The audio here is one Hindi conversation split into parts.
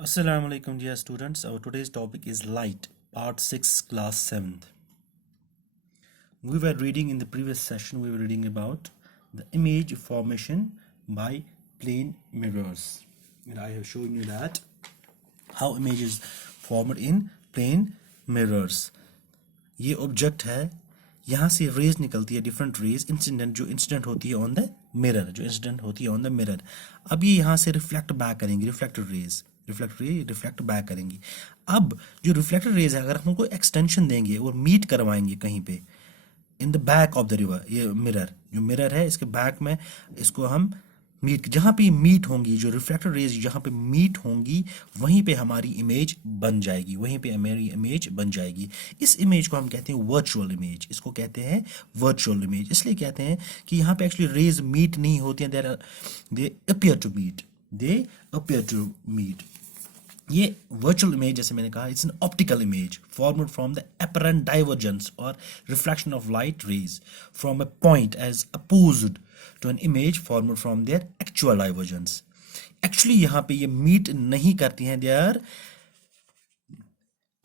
Assalamu alaikum dear students. Our today's topic is light, part 6, class 7th. We were reading in the previous session, we were reading about the image formation by plane mirrors. And I have shown you that how image is formed in plane mirrors. ये ऑब्जेक्ट है, यहाँ से रेज निकलती है, डिफरेंट रेज, इंसिडेंट होती है ऑन द मिरर, अब ये यहाँ से रिफ्लेक्ट बैक करेंगी, रिफ्लेक्ट बैक करेंगी। अब जो रिफ्लेक्टेड रेज है, अगर हम उनको एक्सटेंशन देंगे और मीट करवाएंगे कहीं पे in the back of the river, ये मिरर है, इसके बैक में इसको हम मीट, जहाँ पे मीट होंगी, जो रिफ्लेक्टेड रेज जहाँ पे मीट होंगी वहीं पे हमारी इमेज बन जाएगी, इस इमेज को हम कहते हैं वर्चुअल इमेज। इसको कहते हैं वर्चुअल इमेज, इसलिए कहते हैं कि यहाँ पे एक्चुअली रेज मीट नहीं होती हैं, दे अपियर टू मीट। ये वर्चुअल इमेज, जैसे मैंने कहा, it's an optical image formed from the apparent divergence और reflection of light rays from a point as opposed to an image formed from their actual divergence. Actually यहाँ पे ये मीट नहीं करती हैं, they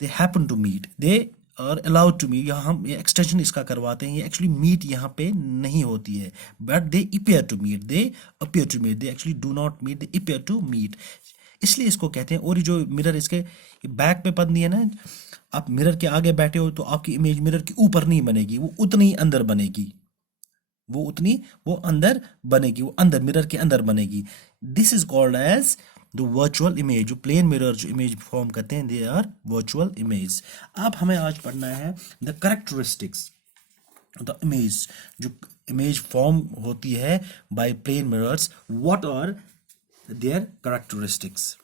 happen to meet, they are allowed to meet. यहाँ हम एक्सटेंशन इसका करवाते हैं, ये एक्चुअली मीट यहाँ पे नहीं होती है, but they appear to meet, they actually do not meet, they appear to meet, इसलिए इसको कहते हैं। और ये जो मिरर इसके बैक पे बंदी है ना, आप मिरर के आगे बैठे हो तो आपकी इमेज मिरर के ऊपर नहीं बनेगी, वो उतनी अंदर बनेगी, वो अंदर मिरर के अंदर बनेगी। This is called as the virtual image. जो प्लेन मिरर जो इमेज फॉर्म करते हैं, दे आर वर्चुअल इमेज। अब हमें आज पढ़ना है द कैरेक्टरिस्टिक्स द इमेज, जो इमेज फॉर्म होती है by plane mirrors, what are their characteristics.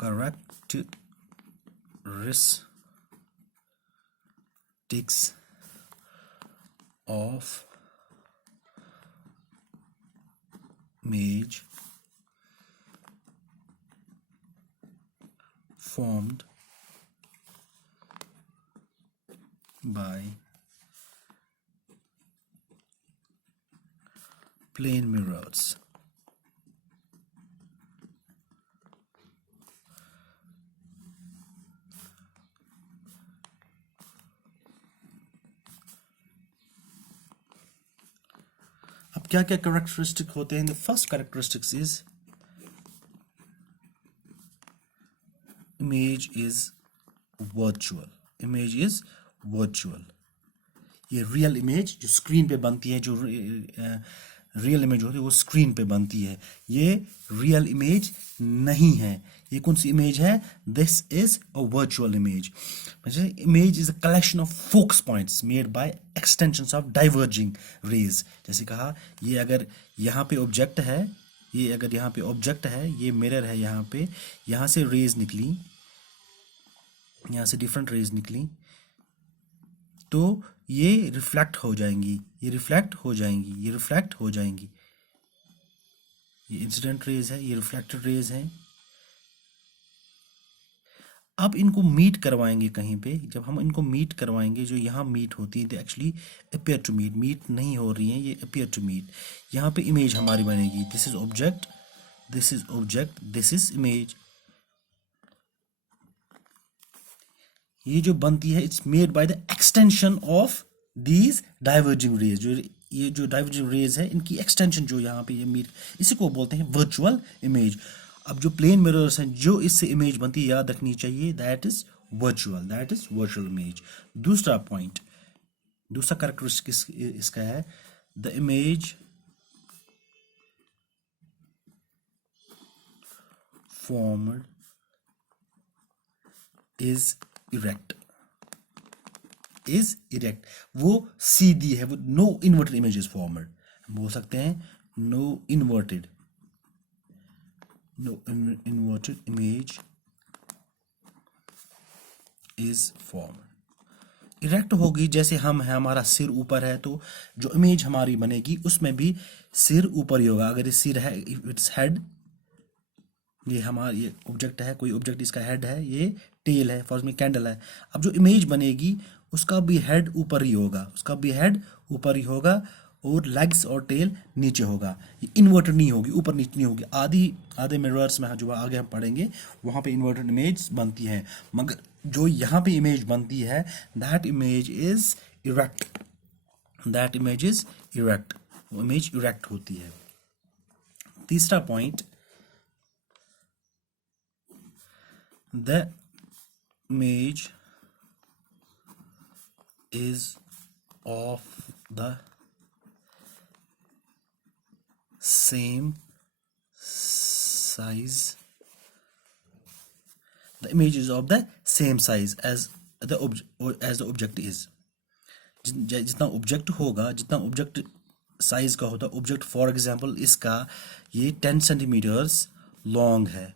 Characteristics of image formed by plane mirrors. अब क्या क्या कैरेक्टरिस्टिक होते हैं? The first characteristics is image is virtual. ये रियल इमेज जो स्क्रीन पे बनती है, जो रियल इमेज होती है वो स्क्रीन पे बनती है, ये रियल इमेज नहीं है। ये कौन सी इमेज है? This is a virtual image. Image is a collection of focus points made by extensions of diverging raise. जैसे कहा, ये अगर यहाँ पे ऑब्जेक्ट है, ये मिरर है, यहाँ से रेज निकली, यहाँ से डिफरेंट रेज निकली, तो ये रिफ्लेक्ट हो जाएंगी, ये इंसिडेंट रेज है, ये रिफ्लेक्टेड रेज है। अब इनको मीट करवाएंगे कहीं पे, जब हम इनको मीट करवाएंगे, जो यहाँ मीट होती है, तो एक्चुअली अपियर टू मीट नहीं हो रही है, ये अपियर टू मीट। यहाँ पे इमेज हमारी बनेगी, this is object, this is image. ये जो बनती है, it's made by the extension of these diverging raise. ये जो डाइवर्जिंग रेज है, इनकी एक्सटेंशन जो यहाँ पे ये मीट, इसी को बोलते हैं वर्चुअल इमेज। अब जो प्लेन मिरर्स हैं, जो इससे इमेज बनती है, याद रखनी चाहिए, दैट इज वर्चुअल इमेज। दूसरा कैरेक्टरिस्टिक इसका है, the image formed is erect, वो सीधी है, वो no inverted image is formed. हम बोल सकते हैं no inverted image is formed. Erect होगी, जैसे हम है, हमारा सिर ऊपर है, तो जो इमेज हमारी बनेगी उसमें भी सिर ऊपर ही होगा। अगर ये सिर है, इट्स हेड, ये ऑब्जेक्ट है, कोई ऑब्जेक्ट, इसका हेड है, ये टेल है, फॉर में कैंडल है। अब जो इमेज बनेगी उसका भी हेड ऊपर ही होगा, और लेग्स और टेल नीचे होगा। ये इन्वर्टेड नहीं होगी, ऊपर नीचे नहीं होगी। आधे मिरर्स में जो आगे हम पढ़ेंगे वहाँ पे इन्वर्टेड इमेज बनती है, मगर जो यहाँ पे इमेज बनती है that image is erect, that image is erect, वो इमेज इरेक्ट होती है। तीसरा point, the image is of the same size, the image is of the same size as the object is। जितना ऑब्जेक्ट होगा, जितना ऑब्जेक्ट साइज का होता है, ऑब्जेक्ट फॉर एग्जांपल इसका ये 10 सेंटीमीटर्स लॉन्ग है,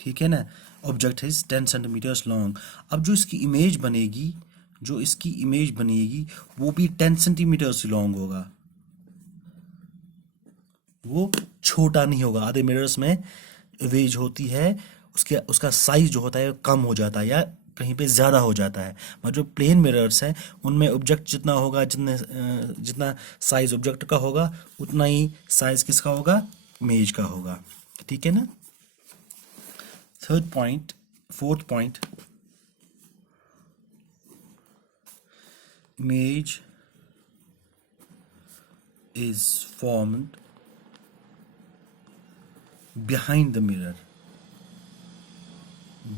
ठीक है ना, ऑब्जेक्ट इज 10 सेंटीमीटर्स लॉन्ग। अब जो इसकी इमेज बनेगी, जो इसकी इमेज बनेगी वो भी 10 सेंटीमीटर्स लॉन्ग होगा, वो छोटा नहीं होगा। आधे मिरर्स में इमेज होती है, उसका साइज जो होता है कम हो जाता है या कहीं पे ज़्यादा हो जाता है। मगर जो प्लेन मिरर्स हैं उनमें ऑब्जेक्ट जितना होगा, जितना साइज ऑब्जेक्ट का होगा उतना ही साइज किसका होगा, इमेज का होगा, ठीक है ना। Fourth point, image is formed behind the mirror,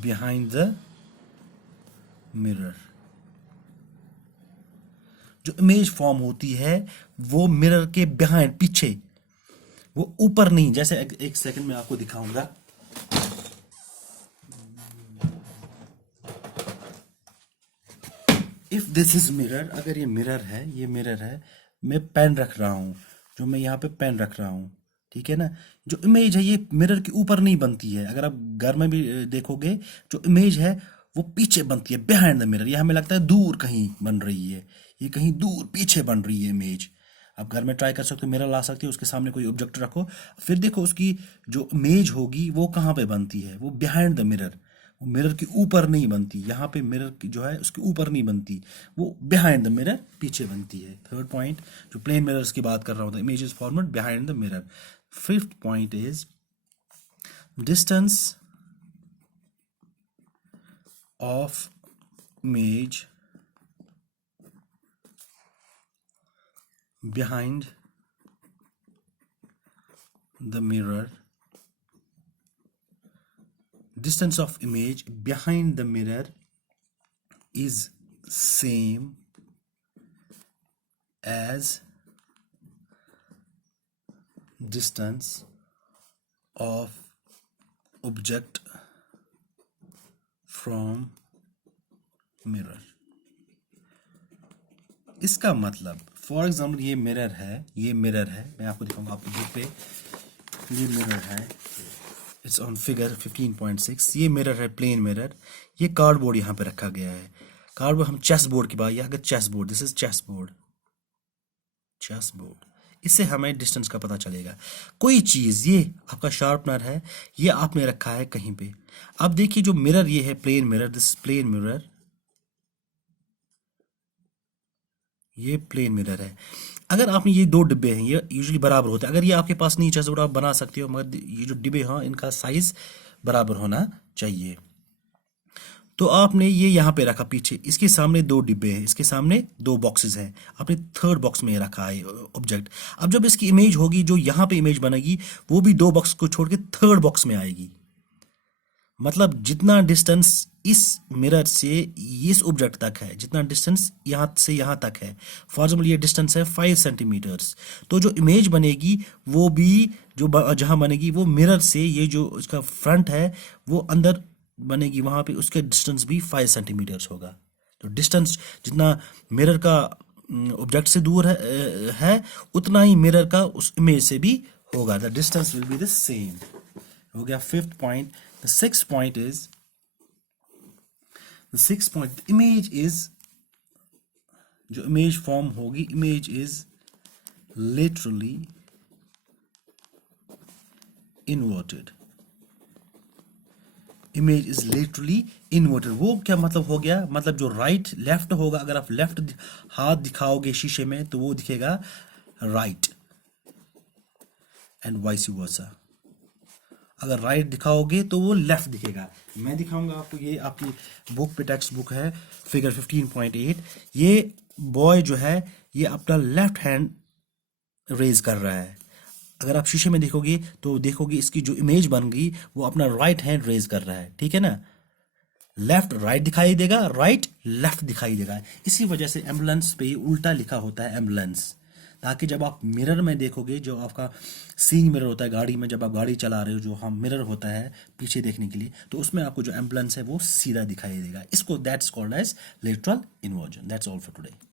behind the mirror। जो इमेज फॉर्म होती है वो मिरर के बिहाइंड, पीछे, वो ऊपर नहीं। जैसे एक सेकंड में आपको दिखाऊंगा। इफ दिस इज मिरर, अगर ये मिरर है, ये मिरर है, मैं पेन रख रहा हूँ, जो मैं यहाँ पे पेन रख रहा हूँ, ठीक है ना। जो इमेज है ये मिरर के ऊपर नहीं बनती है। अगर आप घर में भी देखोगे, जो इमेज है वो पीछे बनती है, बिहाइंड द मिरर। ये हमें लगता है दूर कहीं बन रही है, ये कहीं दूर पीछे बन रही है इमेज। आप घर में ट्राई कर सकते हो, मिरर ला सकते हो, उसके सामने कोई ऑब्जेक्ट रखो, फिर देखो उसकी जो इमेज होगी वो कहाँ पे बनती है, वो बिहाइंड द मिरर, वो मिरर के ऊपर नहीं बनती। यहाँ पे मिरर की जो है उसके ऊपर नहीं बनती, वो बिहाइंड द मिरर, पीछे बनती है। थर्ड पॉइंट, जो प्लेन मिरर्स की बात कर रहा हूँ, image is formed behind the mirror. Fifth point is distance of image behind the mirror, distance of image behind the mirror is same as distance of object from mirror। इसका मतलब फॉर एग्जाम्पल ये मिरर है, ये मिरर है, मैं आपको दिखाऊंगा आपको बुक पे, ये मिरर है, इट्स ऑन फिगर 15.6। ये मिरर है, प्लेन मिरर। ये कार्डबोर्ड यहाँ पे रखा गया है। कार्डबोर्ड, हम चेस बोर्ड की बात, या अगर chess board, this is chess board, chess board, इससे हमें डिस्टेंस का पता चलेगा। कोई चीज़, ये आपका शार्पनर है, ये आपने रखा है कहीं पे। अब देखिए जो मिरर ये है, plane mirror, this plane mirror, ये प्लेन मिरर है। अगर आपने ये दो डिब्बे हैं, ये यूजुअली बराबर होते हैं। अगर ये आपके पास नहीं चेस बोर्ड, आप बना सकते हो, मगर ये जो डिब्बे हैं इनका साइज बराबर होना चाहिए। तो आपने ये यहाँ पे रखा पीछे, इसके सामने दो डिब्बे हैं, इसके सामने दो बॉक्सेस हैं, आपने थर्ड बॉक्स में रखा है ऑब्जेक्ट। अब जब इसकी इमेज होगी, जो यहाँ पे इमेज बनेगी वो भी दो बॉक्स को छोड़ के थर्ड बॉक्स में आएगी। मतलब जितना डिस्टेंस इस मिरर से इस ऑब्जेक्ट तक है, जितना डिस्टेंस यहाँ से यहाँ तक है, फॉर एग्जाम्पल ये डिस्टेंस है 5 सेंटीमीटर्स, तो जो इमेज बनेगी वो भी जो जहाँ बनेगी वो मिरर से, ये जो इसका फ्रंट है वो अंदर बनेगी, वहाँ पे उसका डिस्टेंस भी 5 सेंटीमीटर्स होगा। तो डिस्टेंस जितना मिरर का ऑब्जेक्ट से दूर है उतना ही मिरर का उस इमेज से भी होगा। The distance will be the same. हो गया fifth point. The sixth point is, image is, जो इमेज फॉर्म होगी, image is literally inverted. Image is literally inverted. वो क्या मतलब हो गया, मतलब जो राइट लेफ्ट होगा, अगर आप लेफ्ट हाथ दिखाओगे शीशे में तो वो दिखेगा राइट एंड वाइस वर्सा। अगर राइट दिखाओगे तो वो लेफ्ट दिखेगा। मैं दिखाऊंगा आपको, ये आपकी बुक पे टेक्स्ट बुक है फिगर 15.8। ये बॉय जो है ये अपना लेफ्ट हैंड रेज कर रहा है। अगर आप शीशे में देखोगे तो देखोगे इसकी जो इमेज बन गई वो अपना राइट हैंड रेज कर रहा है, ठीक है ना। लेफ्ट राइट दिखाई देगा, राइट लेफ्ट दिखाई देगा। इसी वजह से एम्बुलेंस पे उल्टा लिखा होता है एम्बुलेंस, ताकि जब आप मिरर में देखोगे, जो आपका सीइंग मिरर होता है गाड़ी में, जब आप गाड़ी चला रहे हो, जो हम मिरर होता है पीछे देखने के लिए, तो उसमें आपको जो एम्बुलेंस है वो सीधा दिखाई देगा। इसको that's called as lateral inversion. That's all for today.